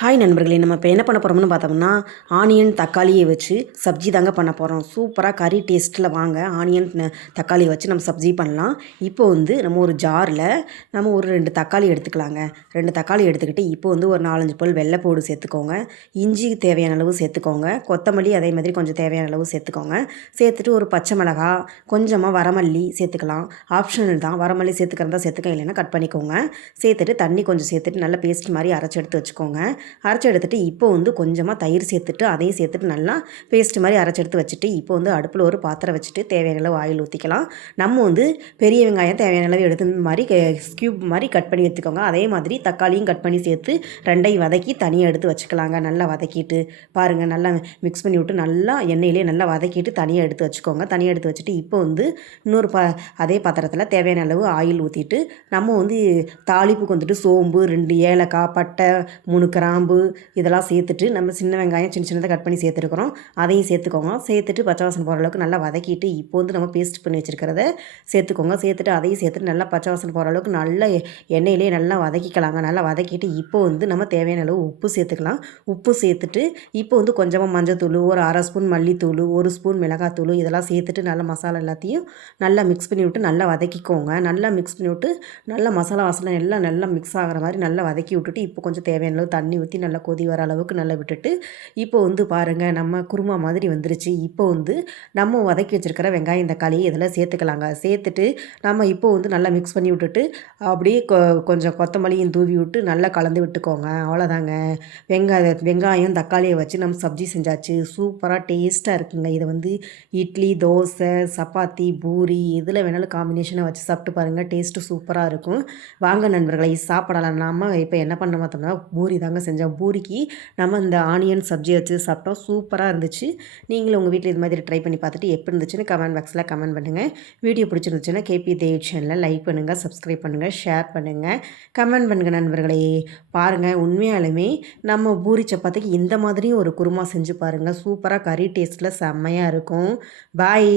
Hi நண்பர்களே, நம்ம இப்போ என்ன பண்ண போகிறோம்னு பார்த்தோம்னா, ஆனியன் தக்காளியை வச்சு சப்ஜி தாங்க பண்ண போகிறோம். சூப்பராக கறி டேஸ்ட்டில் வாங்க ஆனியன் தக்காளியை வச்சு நம்ம சப்ஜி பண்ணலாம். இப்போ நம்ம ஒரு ஜாரில் நம்ம ஒரு 2 தக்காளி எடுத்துக்கலாங்க. 2 தக்காளி எடுத்துக்கிட்டு இப்போ ஒரு 4, 5 பல் வெள்ளைப்பூடு சேர்த்துக்கோங்க. இஞ்சி தேவையான அளவு சேர்த்துக்கோங்க. கொத்தமல்லி அதே மாதிரி கொஞ்சம் தேவையான அளவு சேர்த்துக்கோங்க. சேர்த்துட்டு ஒரு பச்சை மிளகா, கொஞ்சமாக வரமல்லி சேர்த்துக்கலாம். ஆப்ஷனல் தான், வரமல்லி சேர்த்துக்கிறதா சேர்த்துக்க, இல்லைன்னா கட் பண்ணிக்கோங்க. சேர்த்துட்டு தண்ணி கொஞ்சம் சேர்த்துட்டு நல்லா பேஸ்ட் மாதிரி அரைச்சி எடுத்து வச்சுக்கோங்க. அரைச்சி எடுத்துகிட்டு இப்போ கொஞ்சமாக தயிர் சேர்த்துட்டு அதையும் சேர்த்துட்டு நல்லா பேஸ்ட் மாதிரி அரைச்சி எடுத்து வச்சுட்டு இப்போ அடுப்பில் ஒரு பாத்திரம் வச்சுட்டு தேவையான அளவு ஆயில் ஊற்றிக்கலாம். நம்ம பெரிய வெங்காயம் தேவையான அளவு எடுத்து இந்த மாதிரி ஸ்கியூப் மாதிரி கட் பண்ணி எடுத்துக்கோங்க. அதே மாதிரி தக்காளியும் கட் பண்ணி சேர்த்து ரெண்டையும் வதக்கி தனியாக எடுத்து வச்சுக்கலாங்க. நல்லா வதக்கிட்டு பாருங்கள், நல்லா மிக்ஸ் பண்ணி விட்டு நல்லா எண்ணெயிலே நல்லா வதக்கிட்டு தனியாக எடுத்து வச்சுக்கோங்க. தனியாக எடுத்து வச்சுட்டு இப்போ இன்னொரு அதே பாத்திரத்தில் தேவையான அளவு ஆயில் ஊற்றிட்டு நம்ம தாளிப்புக்கு சோம்பு, 2 ஏலக்காய், பட்டை, 3 கிராம்பு இதெல்லாம் சேர்த்துட்டு நம்ம சின்ன வெங்காயம் சின்ன சின்னதாக கட் பண்ணி சேர்த்துருக்குறோம். அதையும் சேர்த்துக்கோங்க. சேர்த்துட்டு பச்சை வாசனை போகிற அளவுக்கு நல்லா வதக்கிட்டு இப்போ நம்ம பேஸ்ட் பண்ணி வச்சுருக்கிறத சேர்த்துக்கோங்க. சேர்த்துட்டு அதையும் சேர்த்துட்டு நல்லா பச்சை வாசனை போகிற அளவுக்கு நல்லா எண்ணெயிலே நல்லா வதக்கிக்கலாங்க. நல்லா வதக்கிட்டு இப்போ நம்ம தேவையான அளவு உப்பு சேர்த்துக்கலாம். உப்பு சேர்த்துட்டு இப்போ கொஞ்சமாக மஞ்சத்தூள், ஒரு 1/2 ஸ்பூன் மல்லித்தூள், 1 ஸ்பூன் மிளகாத்தூள் இதெல்லாம் சேர்த்துட்டு நல்லா மசாலா எல்லாத்தையும் நல்லா மிக்ஸ் பண்ணி விட்டு நல்லா வதக்கிக்கோங்க. நல்லா மிக்ஸ் பண்ணி விட்டு நல்லா மசாலா வாசனை எல்லாம் நல்லா மிக்ஸ் ஆகிற மாதிரி நல்லா வதக்கி விட்டுட்டு இப்போ கொஞ்சம் தேவையான அளவு தண்ணி ஊற்றி நல்லா கொதி வர அளவுக்கு நல்லா விட்டுட்டு இப்போ பாருங்கள், நம்ம குருமா மாதிரி வந்துருச்சு. இப்போ நம்ம வதக்கி வச்சுருக்கிற வெங்காயம் தக்காளி இதெல்லாம் சேர்த்துக்கலாங்க. சேர்த்துட்டு நம்ம இப்போ நல்லா மிக்ஸ் பண்ணி விட்டுட்டு அப்படியே கொஞ்சம் கொத்தமல்லியும் தூவி விட்டு நல்லா கலந்து விட்டுக்கோங்க. அவ்வளோதாங்க, வெங்காயம் தக்காளியை வச்சு நம்ம சப்ஜி செஞ்சாச்சு. சூப்பராக டேஸ்ட்டாக இருக்குங்க. இதை இட்லி, தோசை, சப்பாத்தி, பூரி எதில் வேணாலும் காம்பினேஷனை வச்சு சாப்பிட்டு பாருங்கள். டேஸ்ட்டு சூப்பராக இருக்கும். வாங்க நண்பர்களை சாப்பிடலாம். நாம் இப்போ என்ன பண்ண பார்த்தோம்னா பூரி தாங்க செஞ்சோம். பூரிக்கு நம்ம இந்த ஆனியன் சப்ஜி வச்சு சாப்பிட்டோம். சூப்பராக இருந்துச்சு. நீங்களும் உங்கள் வீட்டில் இது மாதிரி ட்ரை பண்ணி பார்த்துட்டு எப்படி இருந்துச்சுன்னு கமெண்ட் பாக்ஸில் கமெண்ட் பண்ணுங்கள். வீடியோ பிடிச்சிருந்துச்சுன்னா கேபி தேவ் சேனலை லைக் பண்ணுங்கள், சப்ஸ்கிரைப் பண்ணுங்கள், ஷேர் பண்ணுங்கள், கமெண்ட் பண்ணுங்கள் நண்பர்களே. பாருங்கள், உண்மையாலுமே நம்ம பூரி சப்பாத்திக்கு இந்த மாதிரியும் ஒரு குருமா செஞ்சு பாருங்கள். சூப்பராக கறி டேஸ்ட்டில் செம்மையாக இருக்கும். பாய்.